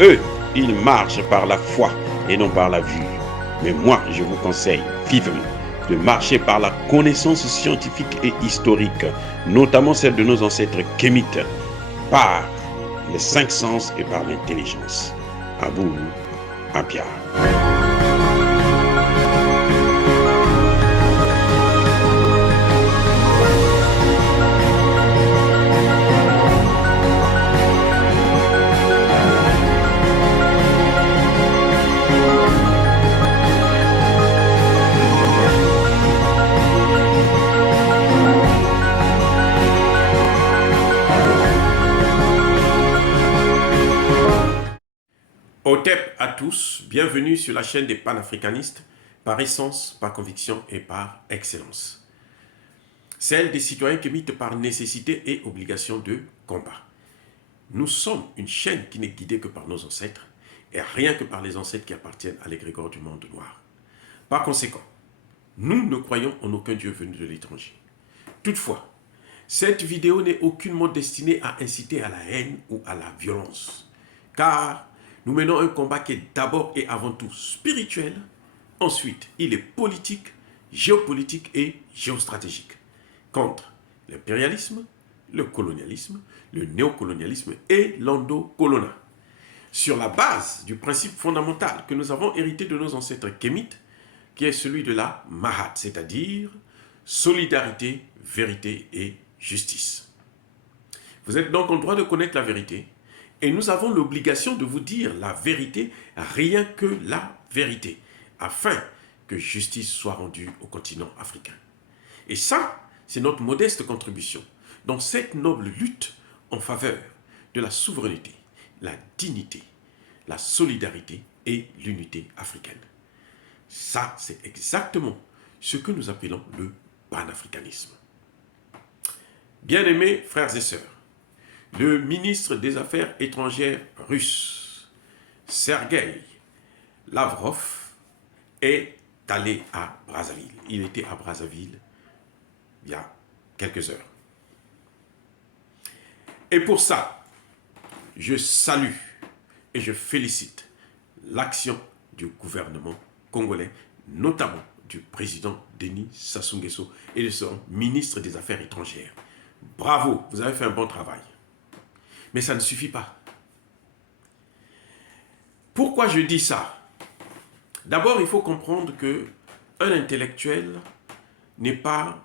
Eux, ils marchent par la foi et non par la vue. Mais moi, je vous conseille vivement de marcher par la connaissance scientifique et historique, notamment celle de nos ancêtres kémites, par les cinq sens et par l'intelligence. Abou Apia. Otep à tous, bienvenue sur la chaîne des panafricanistes, par essence, par conviction et par excellence. Celle des citoyens kémites par nécessité et obligation de combat. Nous sommes une chaîne qui n'est guidée que par nos ancêtres, et rien que par les ancêtres qui appartiennent à l'égrégore du monde noir. Par conséquent, nous ne croyons en aucun Dieu venu de l'étranger. Toutefois, cette vidéo n'est aucunement destinée à inciter à la haine ou à la violence, car nous menons un combat qui est d'abord et avant tout spirituel, ensuite il est politique, géopolitique et géostratégique, contre l'impérialisme, le colonialisme, le néocolonialisme et l'endocolonat. Sur la base du principe fondamental que nous avons hérité de nos ancêtres kémites, qui est celui de la Mahat, c'est-à-dire solidarité, vérité et justice. Vous êtes donc en droit de connaître la vérité, et nous avons l'obligation de vous dire la vérité, rien que la vérité, afin que justice soit rendue au continent africain. Et ça, c'est notre modeste contribution dans cette noble lutte en faveur de la souveraineté, la dignité, la solidarité et l'unité africaine. Ça, c'est exactement ce que nous appelons le panafricanisme. Bien-aimés frères et sœurs, le ministre des Affaires étrangères russe, Sergueï Lavrov, est allé à Brazzaville. Il était à Brazzaville il y a quelques heures. Et pour ça, je salue et je félicite l'action du gouvernement congolais, notamment du président Denis Sassou Nguesso et de son ministre des Affaires étrangères. Bravo, vous avez fait un bon travail. Mais ça ne suffit pas. Pourquoi je dis ça? D'abord, il faut comprendre qu'un intellectuel n'est pas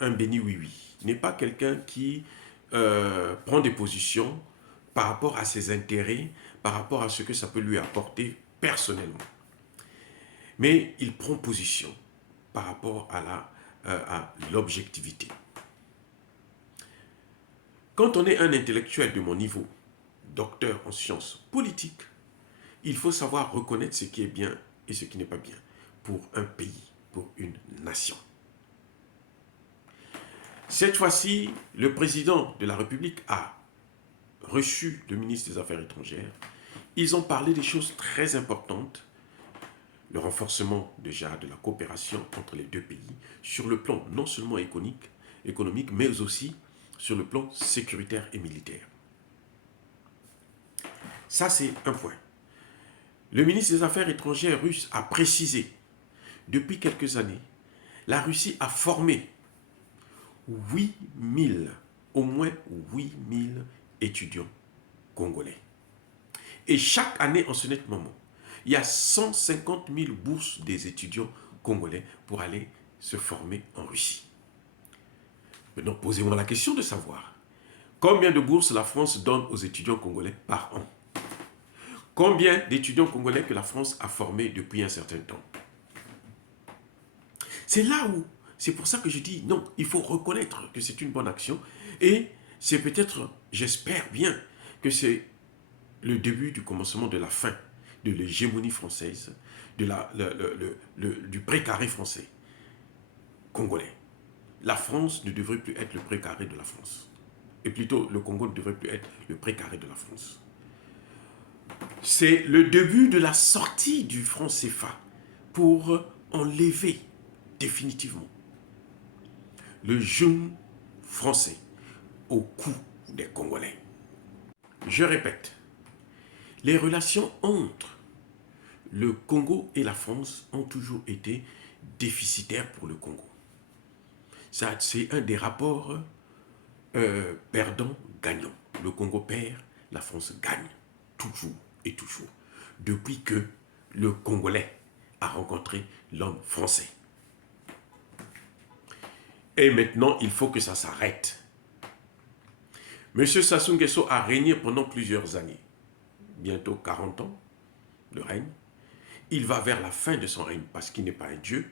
un béni oui-oui, n'est pas quelqu'un qui prend des positions par rapport à ses intérêts, par rapport à ce que ça peut lui apporter personnellement. Mais il prend position par rapport à l'objectivité. Quand on est un intellectuel de mon niveau, docteur en sciences politiques, il faut savoir reconnaître ce qui est bien et ce qui n'est pas bien pour un pays, pour une nation. Cette fois-ci, le président de la République a reçu le ministre des Affaires étrangères. Ils ont parlé des choses très importantes, le renforcement déjà de la coopération entre les deux pays, sur le plan non seulement économique, mais aussi sur le plan sécuritaire et militaire. Ça, c'est un point. Le ministre des Affaires étrangères russe a précisé, depuis quelques années, la Russie a formé 8000, au moins 8000 étudiants congolais. Et chaque année, en ce net moment, il y a 150 000 bourses des étudiants congolais pour aller se former en Russie. Maintenant, posez-moi la question de savoir combien de bourses la France donne aux étudiants congolais par an. Combien d'étudiants congolais que la France a formés depuis un certain temps. C'est là où, c'est pour ça que je dis non, il faut reconnaître que c'est une bonne action et c'est peut-être, j'espère bien, que c'est le début du commencement de la fin de l'hégémonie française, du précaré français congolais. La France ne devrait plus être le précaré de la France. Et plutôt, le Congo ne devrait plus être le précaré de la France. C'est le début de la sortie du franc CFA pour enlever définitivement le joug français au cou des Congolais. Je répète, Les relations entre le Congo et la France ont toujours été déficitaires pour le Congo. Ça, c'est un des rapports perdant-gagnant. Le Congo perd, la France gagne. Toujours et toujours. Depuis que le Congolais a rencontré l'homme français. Et maintenant, il faut que ça s'arrête. M. Sassou Nguesso a régné pendant plusieurs années. Bientôt 40 ans, le règne. Il va vers la fin de son règne parce qu'il n'est pas un dieu.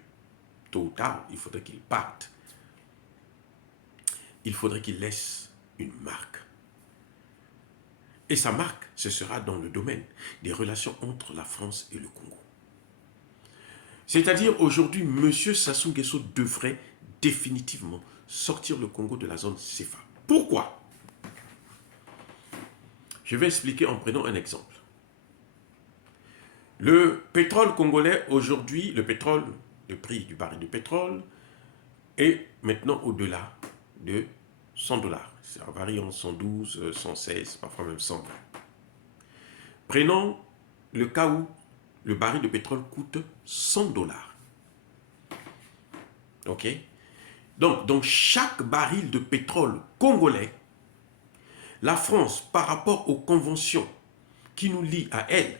Tôt ou tard, il faudrait qu'il parte. Il faudrait qu'il laisse une marque. Et sa marque, ce sera dans le domaine des relations entre la France et le Congo. C'est-à-dire, aujourd'hui, M. Sassou Nguesso devrait définitivement sortir le Congo de la zone CFA. Pourquoi? Je vais expliquer en prenant un exemple. Le pétrole congolais, aujourd'hui, le prix du baril de pétrole est maintenant au-delà de 100 $. Ça varie en 112, 116, parfois même 120. Prenons le cas où le baril de pétrole coûte 100 $. Ok? Donc, dans chaque baril de pétrole congolais, la France, par rapport aux conventions qui nous lient à elle,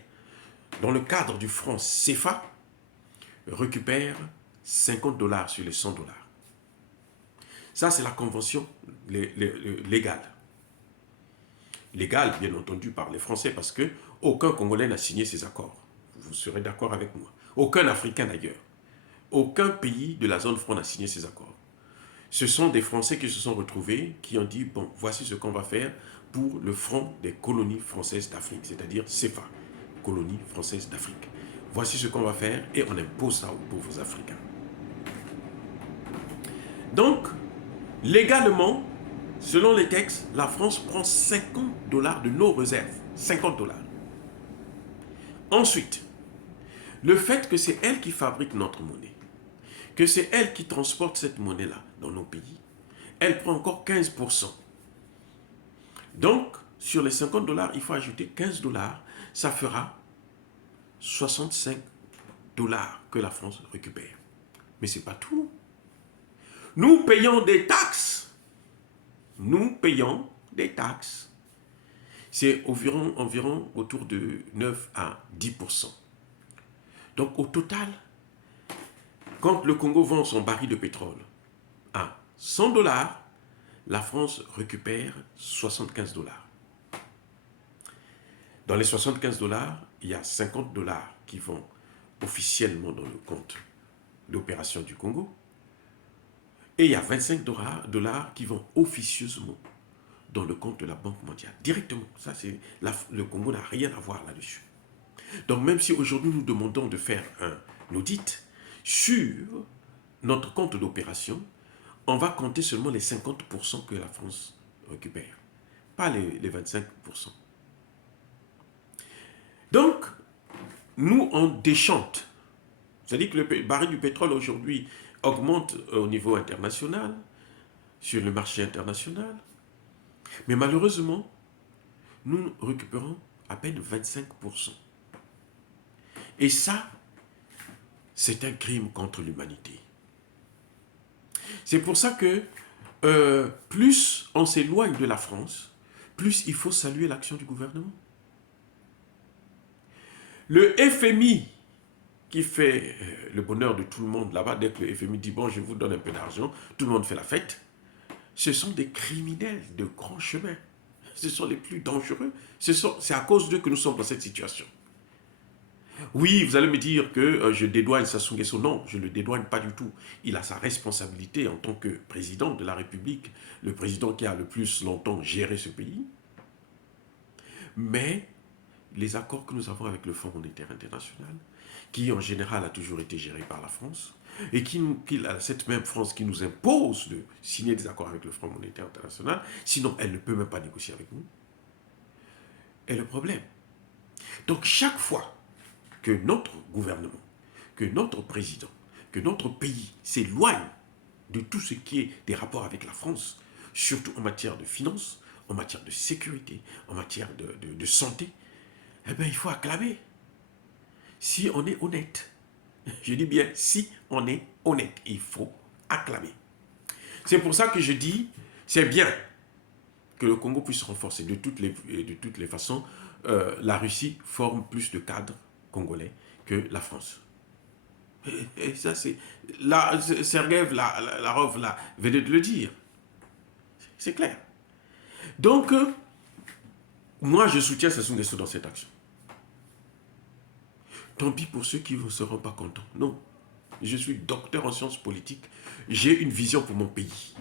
dans le cadre du franc CFA, récupère 50 $ sur les 100 $. Ça, c'est la convention légale. Légale, bien entendu, par les Français, parce qu'aucun Congolais n'a signé ces accords. Vous serez d'accord avec moi. Aucun Africain d'ailleurs. Aucun pays de la zone franc n'a signé ces accords. Ce sont des Français qui se sont retrouvés, qui ont dit, bon, voici ce qu'on va faire pour le front des colonies françaises d'Afrique, c'est-à-dire CFA, colonies françaises d'Afrique. Voici ce qu'on va faire et on impose ça aux pauvres Africains. Donc, légalement, selon les textes, la France prend 50 $ de nos réserves. 50 $. Ensuite, le fait que c'est elle qui fabrique notre monnaie, que c'est elle qui transporte cette monnaie-là dans nos pays, elle prend encore 15%. Donc, sur les 50 $, il faut ajouter 15 $. Ça fera 65 $ que la France récupère. Mais ce n'est pas tout. Nous payons des taxes. Nous payons des taxes. C'est environ autour de 9 à 10%. Donc au total, quand le Congo vend son baril de pétrole à 100 $, la France récupère 75 $. Dans les 75 $, il y a 50 $ qui vont officiellement dans le compte d'opération du Congo. Et il y a 25 $ qui vont officieusement dans le compte de la Banque mondiale. Directement. Ça, le Congo n'a rien à voir là-dessus. Donc même si aujourd'hui nous demandons de faire un audit sur notre compte d'opération, on va compter seulement les 50% que la France récupère, pas les 25%. Donc, nous, on déchante. C'est-à-dire que le baril du pétrole aujourd'hui augmente au niveau international, sur le marché international, mais malheureusement, nous récupérons à peine 25%. Et ça, c'est un crime contre l'humanité. C'est pour ça que plus on s'éloigne de la France, plus il faut saluer l'action du gouvernement. Le FMI, qui fait le bonheur de tout le monde là-bas, dès que le FMI dit, bon, je vous donne un peu d'argent, tout le monde fait la fête, ce sont des criminels de grand chemin. Ce sont les plus dangereux. C'est à cause d'eux que nous sommes dans cette situation. Oui, vous allez me dire que je dédouane Sassou Nguesso. Non, je ne le dédouane pas du tout. Il a sa responsabilité en tant que président de la République, le président qui a le plus longtemps géré ce pays. Mais les accords que nous avons avec le Fonds monétaire international, qui en général a toujours été géré par la France, et cette même France qui nous impose de signer des accords avec le Fonds monétaire international, sinon elle ne peut même pas négocier avec nous, est le problème. Donc chaque fois que notre gouvernement, que notre président, que notre pays s'éloigne de tout ce qui est des rapports avec la France, surtout en matière de finances, en matière de sécurité, en matière de santé, eh bien, il faut acclamer. Si on est honnête, je dis bien, si on est honnête, il faut acclamer. C'est pour ça que je dis, c'est bien que le Congo puisse se renforcer. De toutes les façons, la Russie forme plus de cadres congolais que la France. Et ça, c'est... Sergueï Lavrov venait de le dire. C'est clair. Donc, moi, je soutiens Sassou Nguesso dans cette action. Tant pis pour ceux qui ne seront pas contents. Non. Je suis docteur en sciences politiques. J'ai une vision pour mon pays.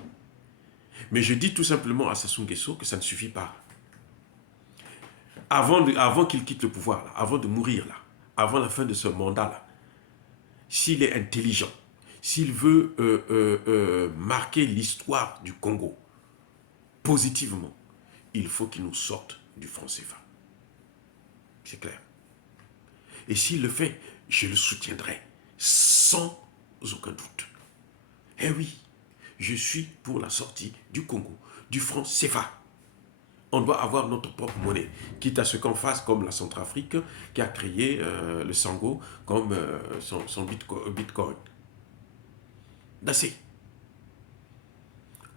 Mais je dis tout simplement à Sassou Nguesso que ça ne suffit pas. Avant qu'il quitte le pouvoir, là, avant de mourir, là, avant la fin de ce mandat-là, s'il est intelligent, s'il veut marquer l'histoire du Congo positivement, il faut qu'il nous sorte du franc CFA. C'est clair. Et s'il le fait, je le soutiendrai sans aucun doute. Eh oui, je suis pour la sortie du Congo, du franc CFA. On doit avoir notre propre monnaie, quitte à ce qu'on fasse comme la Centrafrique qui a créé le Sango comme son Bitcoin. D'assez.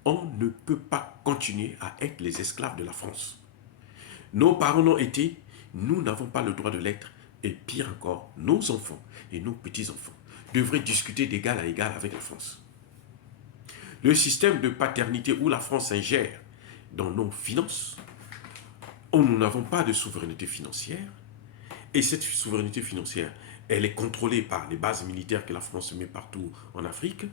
On ne peut pas continuer à être les esclaves de la France. Nos parents l'ont été, nous n'avons pas le droit de l'être, et pire encore, nos enfants et nos petits-enfants devraient discuter d'égal à égal avec la France. Le système de paternité où la France ingère dans nos finances, où nous n'avons pas de souveraineté financière, et cette souveraineté financière, elle est contrôlée par les bases militaires que la France met partout en Afrique,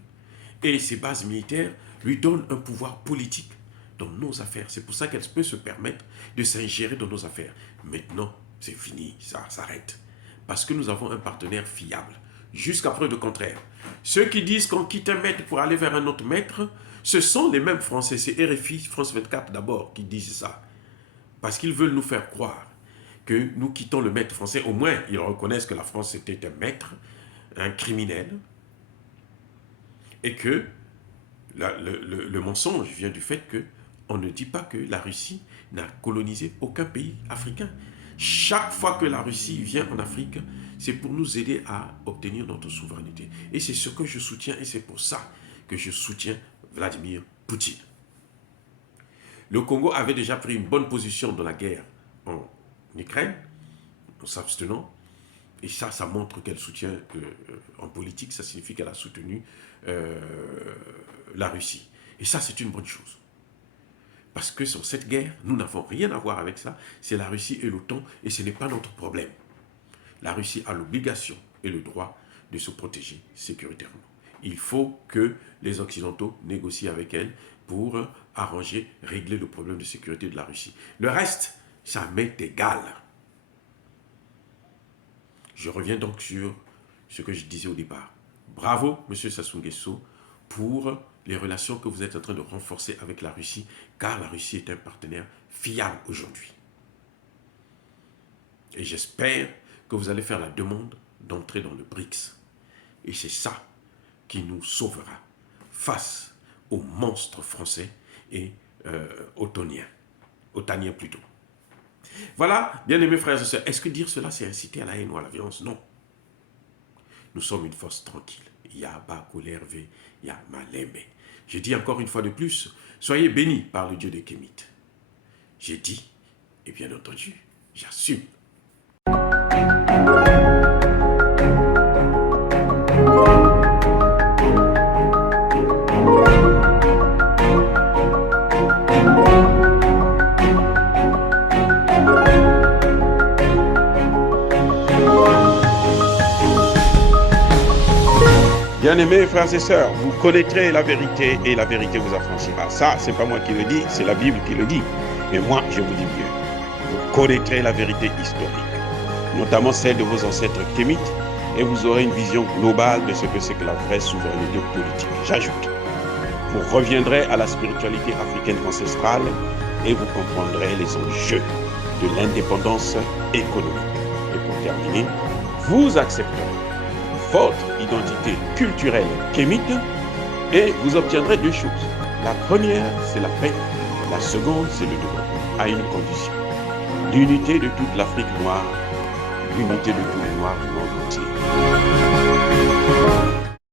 et ces bases militaires lui donnent un pouvoir politique dans nos affaires. C'est pour ça qu'elle peut se permettre de s'ingérer dans nos affaires. Maintenant, c'est fini, ça s'arrête. Parce que nous avons un partenaire fiable, jusqu'à preuve de contraire. Ceux qui disent qu'on quitte un maître pour aller vers un autre maître, ce sont les mêmes Français, c'est RFI, France 24 d'abord, qui disent ça. Parce qu'ils veulent nous faire croire que nous quittons le maître français. Au moins, ils reconnaissent que la France était un maître, un criminel, et que le mensonge vient du fait qu'on ne dit pas que la Russie n'a colonisé aucun pays africain. Chaque fois que la Russie vient en Afrique, c'est pour nous aider à obtenir notre souveraineté. Et c'est ce que je soutiens, et c'est pour ça que je soutiens Vladimir Poutine. Le Congo avait déjà pris une bonne position dans la guerre en Ukraine, en s'abstenant. Et ça montre qu'elle soutient, en politique, ça signifie qu'elle a soutenu la Russie. Et ça, c'est une bonne chose. Parce que sur cette guerre, nous n'avons rien à voir avec ça. C'est la Russie et l'OTAN, et ce n'est pas notre problème. La Russie a l'obligation et le droit de se protéger sécuritairement. Il faut que les Occidentaux négocient avec elle pour arranger, régler le problème de sécurité de la Russie. Le reste, ça m'est égal. Je reviens donc sur ce que je disais au départ. Bravo, M. Sassou Nguesso, pour les relations que vous êtes en train de renforcer avec la Russie, car la Russie est un partenaire fiable aujourd'hui. Et j'espère que vous allez faire la demande d'entrer dans le BRICS. Et c'est ça qui nous sauvera face aux monstres français et otaniens plutôt. Voilà, bien-aimés frères et sœurs, est-ce que dire cela c'est inciter à la haine ou à la violence? Non. Nous sommes une force tranquille. Il y a Bakolervé, il y a Malembe. Je dis encore une fois de plus, soyez bénis par le Dieu des Kémites. J'ai dit, et bien entendu, j'assume. Bien-aimés frères et sœurs, vous connaîtrez la vérité et la vérité vous affranchira. Ça, c'est pas moi qui le dis, c'est la Bible qui le dit. Et moi, je vous dis mieux. Vous connaîtrez la vérité historique, notamment celle de vos ancêtres kémites, et vous aurez une vision globale de ce que c'est que la vraie souveraineté politique. J'ajoute, vous reviendrez à la spiritualité africaine ancestrale et vous comprendrez les enjeux de l'indépendance économique. Et pour terminer, vous accepterez votre identité culturelle kémite et vous obtiendrez deux choses. La première, c'est la paix. La seconde, c'est le développement, à une condition. L'unité de toute l'Afrique noire l'unité de tout le noir du monde entier.